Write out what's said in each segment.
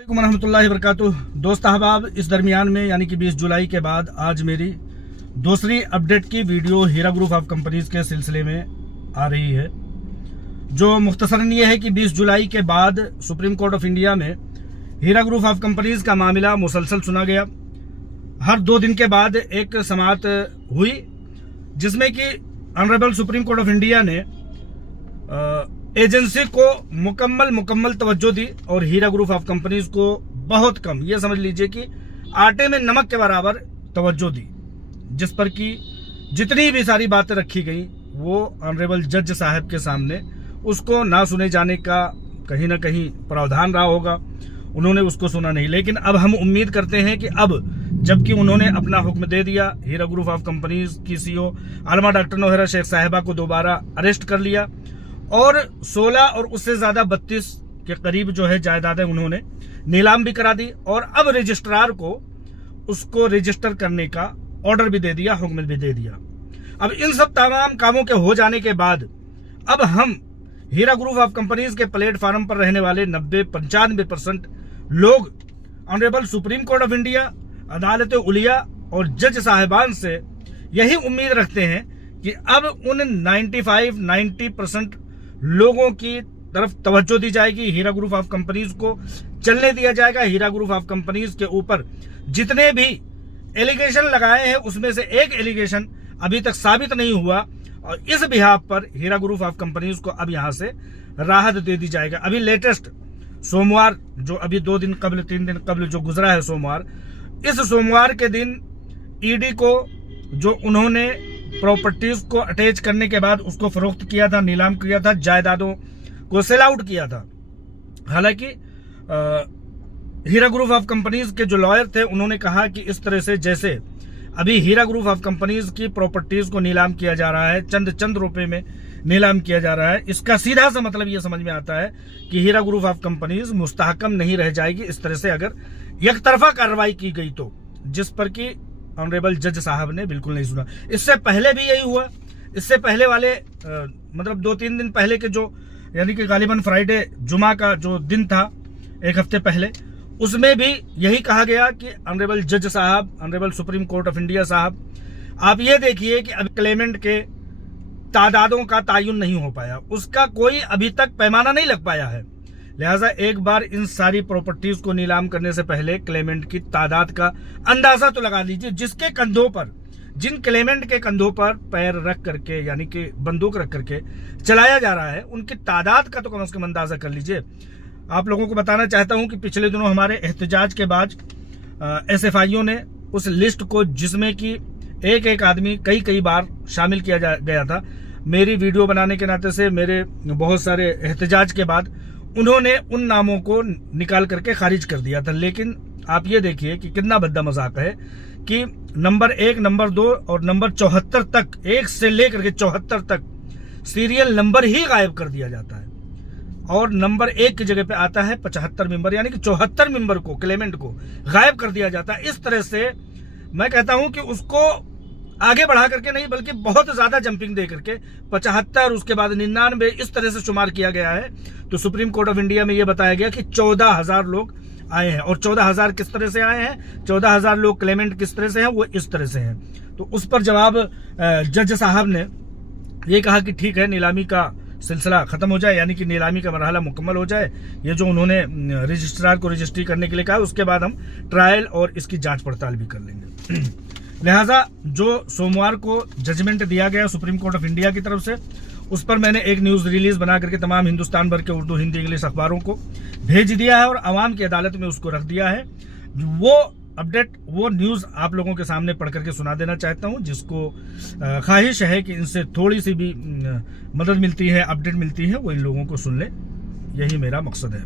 अस्सलामुअलैकुम वरहमतुल्लाहि वबरकातुह। दोस्त अहबाब, इस दरमियान में यानी कि 20 जुलाई के बाद आज मेरी दूसरी अपडेट की video Heera group of companies के सिलसिले में आ रही है, जो मुख्तसरन ये है कि 20 जुलाई के बाद सुप्रीम कोर्ट ऑफ इंडिया में हीरा ग्रुप ऑफ कंपनीज का मामला मुसलसल सुना गया। हर 2 दिन के बाद एक समाअत हुई जिसमें कि honourable supreme court of India ने एजेंसी को मुकम्मल तवज्जो दी और हीरा ग्रुप ऑफ कंपनीज को बहुत कम, ये समझ लीजिए कि आटे में नमक के बराबर तवज्जो दी, जिस पर कि जितनी भी सारी बातें रखी गई वो ऑनरेबल जज साहब के सामने उसको ना सुने जाने का कहीं ना कहीं प्रावधान रहा होगा। उन्होंने उसको सुना नहीं, लेकिन अब हम उम्मीद करते हैं कि अब जबकि उन्होंने अपना हुक्म दे दिया, हीरा ग्रुप ऑफ कंपनीज की सीईओ आलमा डॉक्टर नोहरा शेख साहिबा को दोबारा अरेस्ट कर लिया और 16 और उससे ज्यादा 32 के करीब जो है जायदादें उन्होंने नीलाम भी करा दी और अब रजिस्ट्रार को उसको रजिस्टर करने का ऑर्डर भी दे दिया, हुक्म भी दे दिया। अब इन सब तमाम कामों के हो जाने के बाद अब हम हीरा ग्रुप ऑफ कंपनीज के प्लेटफार्म पर रहने वाले 90-95% लोग honourable supreme court of India, अदालत उलिया और जज साहिबान से यही उम्मीद रखते हैं कि अब उन 95-90% लोगों की तरफ तवज्जो दी जाएगी, हीरा ग्रुप ऑफ कंपनीज को चलने दिया जाएगा। हीरा ग्रुप ऑफ कंपनीज के ऊपर जितने भी एलिगेशन लगाए हैं उसमें से एक एलिगेशन अभी तक साबित नहीं हुआ और इस बिहाफ पर हीरा ग्रुप ऑफ कंपनीज को अब यहां से राहत दे दी जाएगा। अभी लेटेस्ट सोमवार, जो अभी 2 दिन कबल 3 दिन कबल जो गुजरा है सोमवार, इस सोमवार के दिन ईडी को जो उन्होंने प्रॉपर्टीज को अटैच करने के बाद उसको फरोख्त किया था, नीलाम किया था, जायदादों को सेल आउट किया था। हालांकि हीरा ग्रुप ऑफ कंपनीज के जो लॉयर थे उन्होंने कहा कि इस तरह से जैसे अभी हीरा ग्रुप ऑफ कंपनीज की प्रॉपर्टीज को नीलाम किया जा रहा है, चंद रुपए में नीलाम किया जा रहा है, इसका सीधा सा मतलब ये समझ में आता है कि हीरा ग्रुप ऑफ कंपनीज मुस्तहकम नहीं रह जाएगी इस तरह से अगर एक तरफा कार्रवाई की गई तो, जिस पर कि ऑनरेबल जज साहब ने बिल्कुल नहीं सुना। इससे पहले भी यही हुआ। इससे पहले वाले मतलब 2-3 दिन पहले के जो यानी कि गालिबन फ्राइडे जुमा का जो दिन था 1 हफ्ते पहले, उसमें भी यही कहा गया कि ऑनरेबल जज साहब, honourable supreme court of India साहब, आप ये देखिए कि अब क्लेमेंट के तादादों का तायुन नहीं हो पाया, उसका कोई अभी तक पैमाना नहीं लग पाया है। लिहाजा एक बार इन सारी प्रॉपर्टीज को नीलाम करने से पहले क्लेमेंट की तादाद का अंदाजा तो लगा लीजिए, जिसके कंधों पर, जिन क्लेमेंट के कंधों पर पैर रख करके यानी कि बंदूक रख करके चलाया जा रहा है, उनकी तादाद का तो कम से कम अंदाजा कर लीजिए। आप लोगों को बताना चाहता हूं कि पिछले दिनों हमारे एहतजाज के बाद SFIO ने उस लिस्ट को, जिसमें कि एक आदमी कई बार शामिल किया गया था, मेरी वीडियो बनाने के नाते से मेरे बहुत सारे एहतजाज के बाद उन्होंने उन नामों को निकाल करके खारिज कर दिया था। लेकिन आप ये देखिए कि कितना भद्दा मजाक है कि नंबर 1, नंबर 2 और नंबर 74 तक, 1 से लेकर के 74 तक सीरियल नंबर ही गायब कर दिया जाता है और नंबर 1 की जगह पे आता है 75 मेंबर, यानी कि 74 मेंबर को, क्लेमेंट को गायब कर दिया जाता है। इस तरह से मैं कहता हूं कि उसको आगे बढ़ा करके नहीं बल्कि बहुत ज्यादा जंपिंग दे करके 75, उसके बाद 99 इस तरह से शुमार किया गया है। तो सुप्रीम कोर्ट ऑफ इंडिया में यह बताया गया कि 14,000 लोग आए हैं और 14,000 किस तरह से आए हैं, 14,000 लोग क्लेमेंट किस तरह से हैं, वो इस तरह से हैं। तो उस पर जवाब जज साहब ने ये कहा कि ठीक है, नीलामी का सिलसिला खत्म हो जाए, यानी कि नीलामी का मरहला मुकम्मल हो जाए, ये जो उन्होंने रजिस्ट्रार को रजिस्ट्री करने के लिए कहा, उसके बाद हम ट्रायल और इसकी जांच पड़ताल भी कर लेंगे। लिहाजा जो सोमवार को जजमेंट दिया गया सुप्रीम कोर्ट ऑफ इंडिया की तरफ से, उस पर मैंने एक न्यूज रिलीज बना करके तमाम हिंदुस्तान भर के उर्दू, हिंदी, इंग्लिश अखबारों को भेज दिया है और आवाम की अदालत में उसको रख दिया है। वो अपडेट, वो न्यूज आप लोगों के सामने पढ़ करके सुना देना चाहता हूं, जिसको ख्वाहिश है कि इनसे थोड़ी सी भी मदद मिलती है, अपडेट मिलती है, वो इन लोगों को सुन ले, यही मेरा मकसद है।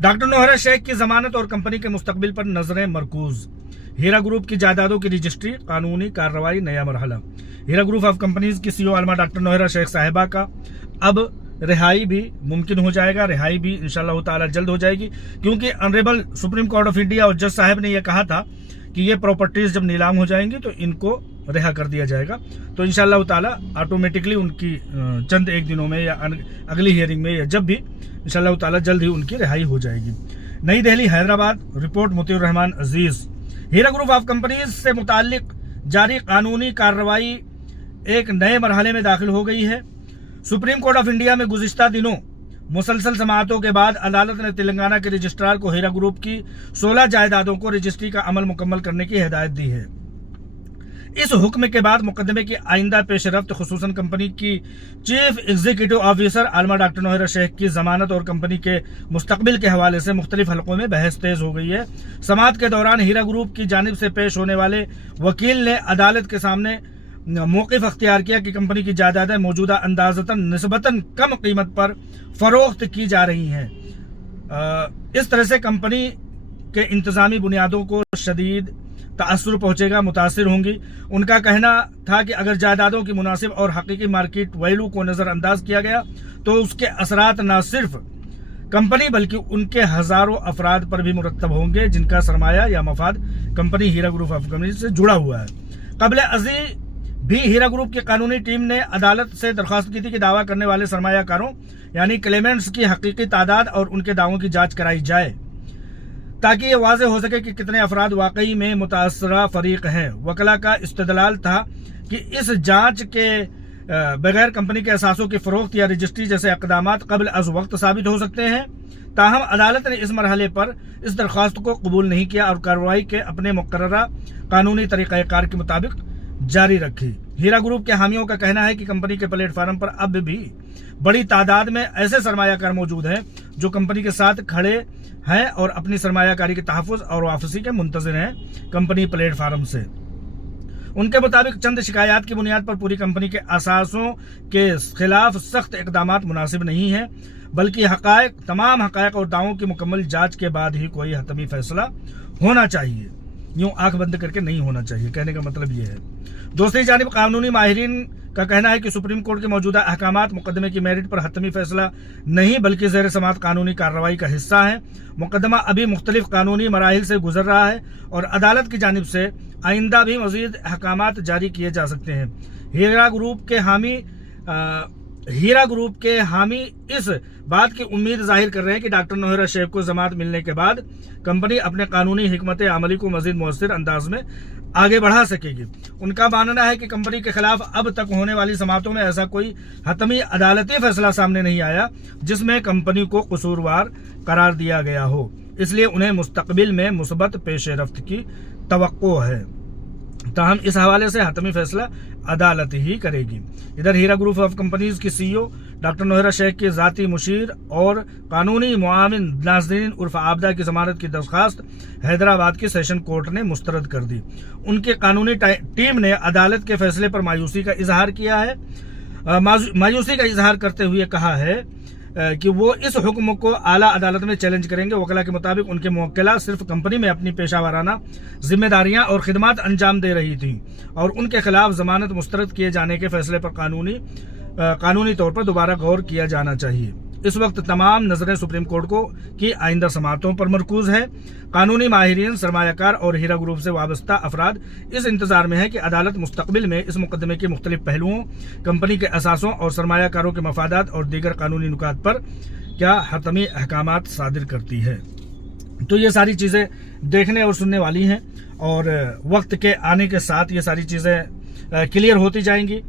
डॉक्टर नोहरा शेख की जमानत और कंपनी के मुस्तकबिल पर नजरें मरकूज। हीरा ग्रुप की जायदादों की रजिस्ट्री, कानूनी कार्रवाई, नया मरहला। हीरा ग्रुप ऑफ कंपनीज की सीईओ आलमा डॉक्टर नोहरा शेख साहिबा का अब रिहाई भी मुमकिन हो जाएगा, रिहाई भी इंशाअल्लाह ताला जल्द हो जाएगी, क्योंकि honourable supreme court of India और जज साहब ने यह कहा था कि ये प्रॉपर्टीज जब नीलाम हो जाएंगी तो इनको रिहा कर दिया जाएगा। तो इंशाअल्लाह ताला ऑटोमेटिकली उनकी चंद एक दिनों में या अगली हियरिंग में या जब भी इंशाअल्लाह ताला जल्द ही उनकी रिहाई हो जाएगी। नई Delhi, Hyderabad. Report Mutiur Rahman Aziz. Heera group of companies से मुताल्लिक जारी कानूनी कार्रवाई एक नए मरहले में दाखिल हो गई है। सुप्रीम कोर्ट ऑफ इंडिया में गुज़िश्ता दिनों मुसलसल समाअतों के बाद अदालत ने तेलंगाना के रजिस्ट्रार को हीरा ग्रुप की 16 जायदादों को रजिस्ट्री का अमल मुकम्मल करने की हिदायत दी है। इस हुक्म के बाद मुकदमे की आइंदा पेशरफ्त, खुसूसन कंपनी की chief executive officer Aalima doctor Nowhera Shaikh की जमानत और कंपनी के मुस्तकबिल के हवाले से मुख्तलिफ हलकों में बहस तेज हो गई है। समाअत के दौरान हीरा ग्रुप की जानिब से पेश होने वाले वकील ने अदालत के सामने मौक़िफ़ अख्तियार किया कि कंपनी की जायदादें मौजूदा अंदाज़तन निस्बतन कम कीमत पर फरोख्त की जा रही हैं। इस तरह से कंपनी के इंतजामी बुनियादों को शदीद तासुर पहुंचेगा, मुतासिर होंगी। उनका कहना था कि अगर जायदादों की मुनासिब और हकीकी मार्केट वैल्यू को नज़रअंदाज किया गया तो उसके असरात न सिर्फ कंपनी बल्कि उनके हजारों अफराद पर भी मुरत्तब होंगे जिनका सरमाया या मफाद company Heera group of company से जुड़ा हुआ है। कबल अज़ी भी हीरा ग्रुप की कानूनी टीम ने अदालत से दरख्वास्त की थी कि दावा करने वाले सरमायाकारों यानी क्लेमेंट्स की हकीकी तादाद और उनके दावों की जांच कराई जाए ताकि ये वाज़ेह हो सके कि कितने अफराद वाकई में मुतासरा फरीक हैं। वकला का इस्तदलाल था कि इस जांच के बगैर कंपनी के असासों की फरोख्त या रजिस्ट्री जैसे इक़दामात कबल अज़ वक्त साबित हो सकते हैं। ताहम अदालत ने इस मरहले पर इस दरख्वास्त को कबूल नहीं किया और कार्रवाई के अपने मुकर्ररा कानूनी तरीक़ाकार के मुताबिक जारी रखी। हीरा ग्रुप के हामियों का कहना है कि कंपनी के प्लेटफार्म पर अब भी बड़ी तादाद में ऐसे सरमायाकार मौजूद हैं जो कंपनी के साथ खड़े हैं और अपनी सरमायाकारी के तहफ़्फ़ुज़ और वापसी के मुंतज़िर हैं कंपनी प्लेटफार्म से। उनके मुताबिक चंद शिकायत की बुनियाद पर पूरी कंपनी के असासों के खिलाफ सख्त इक़दामात मुनासिब नहीं है, बल्कि तमाम हक़ाइक़ और दावों की मुकम्मल जांच के बाद ही कोई हतमी फैसला होना चाहिए। यूं आंख बंद करके नहीं होना चाहिए, कहने का मतलब ये है। दूसरी जानिब कानूनी माहिरीन का कहना है कि सुप्रीम कोर्ट के मौजूदा अहकामात मुकदमे की मेरिट पर हतमी फैसला नहीं बल्कि ज़ेर समात कानूनी कार्रवाई का हिस्सा है। मुकदमा अभी मुख्तलिफ कानूनी मराहिल से गुजर रहा है और अदालत की जानिब से आइंदा भी मज़ीद अहकामात जारी किए जा सकते हैं। हीरा ग्रुप के हामी इस बात की उम्मीद जाहिर कर रहे हैं कि डॉक्टर नोहरा शेख को जमानत मिलने के बाद कंपनी अपने कानूनी हिकमत अमली को मजीद मुअस्सिर अंदाज में आगे बढ़ा सकेगी। उनका मानना है कि कंपनी के खिलाफ अब तक होने वाली समाअतों में ऐसा कोई हतमी अदालती फैसला सामने नहीं आया जिसमें कंपनी को कसूरवार करार दिया गया हो, इसलिए उन्हें मुस्तकबिल में मुस्बत पेशरफ्त की तवक्को है। ताहम इस हवाले से हतमी फैसला अदालत ही करेगी। इधर हीरा ग्रुप ऑफ कंपनीज की सीईओ डॉक्टर नोहरा शेख के जाती मुशीर और कानूनी मुआविन नाज़रीन उर्फ आबदा की जमानत की दरख्वास्त हैदराबाद की सेशन कोर्ट ने मुस्तरद कर दी। उनकी कानूनी टीम ने अदालत के फैसले पर मायूसी का इजहार किया है। मायूसी का इजहार करते हुए कहा है कि वो इस हुक्म को आला अदालत में चैलेंज करेंगे। वकला के मुताबिक उनके मुवक्किला सिर्फ कंपनी में अपनी पेशावराना जिम्मेदारियां और खिदमात अंजाम दे रही थी और उनके खिलाफ जमानत मुस्तरद किए जाने के फैसले पर कानूनी तौर पर दोबारा गौर किया जाना चाहिए। इस वक्त तमाम नजरें सुप्रीम कोर्ट की आइंदा समाअतों पर मरकूज है। कानूनी माहिरीन, सरमायाकार और हीरा ग्रुप से वाबस्ता अफराद इस इंतजार में है कि अदालत मुस्तकबिल में इस मुकदमे के मुख्तलिफ पहलुओं, कंपनी के असासों और सरमायाकारों के मफादात और दीगर कानूनी नुकात पर क्या हतमी अहकामात सादिर करती है। तो ये सारी चीज़ें देखने और सुनने वाली हैं और वक्त के आने के साथ ये सारी चीज़ें क्लियर होती जाएंगी।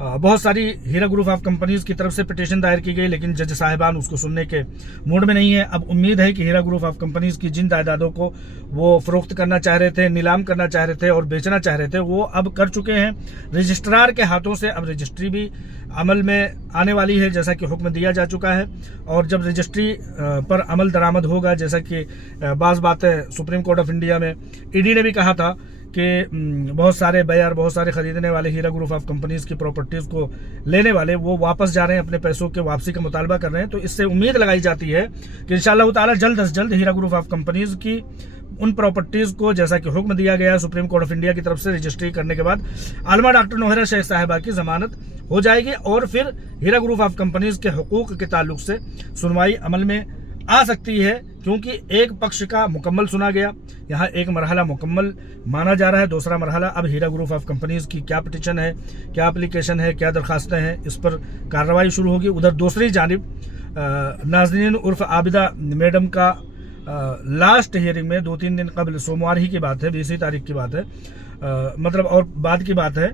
बहुत सारी हीरा ग्रुप ऑफ कंपनीज की तरफ से पिटीशन दायर की गई, लेकिन जज साहिबान उसको सुनने के मूड में नहीं है। अब उम्मीद है कि हीरा ग्रुप ऑफ कंपनीज की जिन जायदादों को वो फरोख्त करना चाह रहे थे, नीलाम करना चाह रहे थे और बेचना चाह रहे थे, वो अब कर चुके हैं। रजिस्ट्रार के हाथों से अब रजिस्ट्री भी अमल में आने वाली है, जैसा कि हुक्म दिया जा चुका है। और जब रजिस्ट्री पर अमल दरामद होगा, जैसा कि बाज़ बातें सुप्रीम कोर्ट ऑफ इंडिया में ईडी ने भी कहा था कि बहुत सारे बायर, बहुत सारे खरीदने वाले हीरा ग्रुप ऑफ कंपनीज की प्रॉपर्टीज को लेने वाले वो वापस जा रहे हैं, अपने पैसों के वापसी का मुतालबा कर रहे हैं। तो इससे उम्मीद लगाई जाती है कि इंशाअल्लाह ताला जल्द से जल्द हीरा ग्रुप ऑफ कंपनीज की उन प्रॉपर्टीज को, जैसा कि हुक्म दिया गया है सुप्रीम कोर्ट ऑफ इंडिया की तरफ से, रजिस्ट्री करने के बाद आलमा डॉक्टर नोहरा शेख साहिबा की जमानत हो जाएगी और फिर हीरा ग्रुप ऑफ कंपनीज के हुकूक के ताल्लुक से सुनवाई अमल में आ सकती है, क्योंकि एक पक्ष का मुकम्मल सुना गया। यहाँ एक मरहला मुकम्मल माना जा रहा है। दूसरा मरहला अब हीरा ग्रुप ऑफ कंपनीज की क्या पिटीशन है, क्या एप्लीकेशन है, क्या दरखास्तें हैं, इस पर कार्रवाई शुरू होगी। उधर दूसरी जानिब नाज़रीन उर्फ आबिदा मैडम का लास्ट हियरिंग में 2-3 दिन कबल, सोमवार ही की बात है, 20 तारीख की बात है, मतलब और बाद की बात है,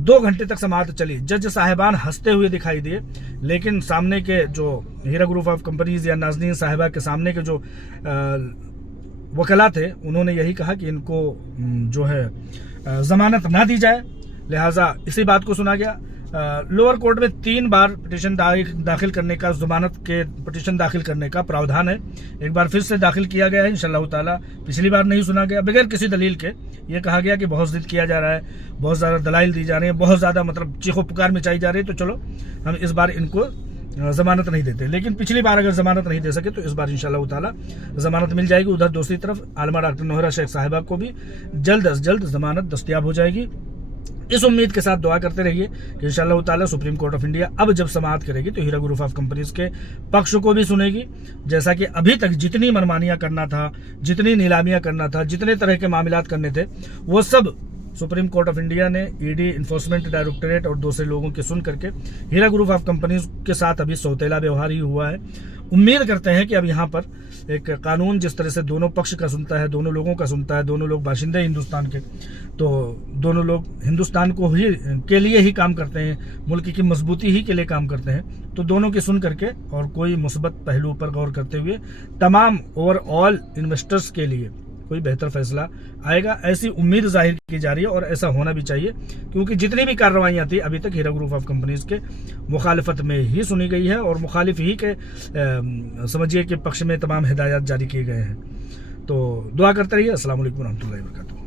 2 घंटे तक समाअत चली। जज साहिबान हंसते हुए दिखाई दिए, लेकिन सामने के जो हीरा ग्रुप ऑफ कंपनीज या नाज़नीन साहिबा के सामने के जो वकला थे, उन्होंने यही कहा कि इनको जो है जमानत ना दी जाए, लिहाजा इसी बात को सुना गया। लोअर कोर्ट में 3 बार पिटीशन दाखिल करने का, जमानत के पिटीशन दाखिल करने का प्रावधान है। एक बार फिर से दाखिल किया गया है इंशाअल्लाह ताला। पिछली बार नहीं सुना गया, बगैर किसी दलील के ये कहा गया कि बहुत जिद किया जा रहा है, बहुत ज़्यादा दलाइल दी जा रही है, बहुत ज़्यादा मतलब चीखो पुकार मचाई जा रही है, तो चलो हम इस बार इनको जमानत नहीं देते। लेकिन पिछली बार अगर जमानत नहीं दे सके तो इस बार इंशाअल्लाह ताला जमानत मिल जाएगी। उधर दूसरी तरफ आलमा डॉक्टर नोहरा शेख साहिबा को भी जल्द अज जल्द जमानत दस्तयाब हो जाएगी। इस उम्मीद के साथ दुआ करते रहिए कि इंशाअल्लाह ताला सुप्रीम कोर्ट ऑफ इंडिया अब जब समाअत करेगी तो हीरा ग्रुप ऑफ कंपनीज के पक्ष को भी सुनेगी। जैसा कि अभी तक जितनी मनमानियां करना था, जितनी नीलामियां करना था, जितने तरह के मामलात करने थे, वो सब सुप्रीम कोर्ट ऑफ इंडिया ने ईडी, इन्फोर्समेंट डायरेक्टरेट और दूसरे लोगों की सुन करके हीरा ग्रुप ऑफ कंपनीज के साथ अभी सौतेला व्यवहार ही हुआ है। उम्मीद करते हैं कि अब यहाँ पर एक कानून जिस तरह से दोनों पक्ष का सुनता है, दोनों लोगों का सुनता है, दोनों लोग बाशिंदे हिंदुस्तान के, तो दोनों लोग हिंदुस्तान को ही के लिए ही काम करते हैं, मुल्क की मजबूती ही के लिए काम करते हैं, तो दोनों की सुन करके और कोई मुस्बत पहलू पर गौर करते हुए तमाम ओवरऑल इन्वेस्टर्स के लिए कोई बेहतर फैसला आएगा, ऐसी उम्मीद जाहिर की जा रही है और ऐसा होना भी चाहिए। क्योंकि जितनी भी कार्रवाइयाँ थी अभी तक हीरा ग्रुप ऑफ कंपनीज के मुखालिफत में ही सुनी गई है और मुखालिफ ही के समझिए कि पक्ष में तमाम हिदायत जारी किए गए हैं। तो दुआ करते रहिए। अस्सलाम वालेकुम रहमतुल्लाहि व बरकातुहू।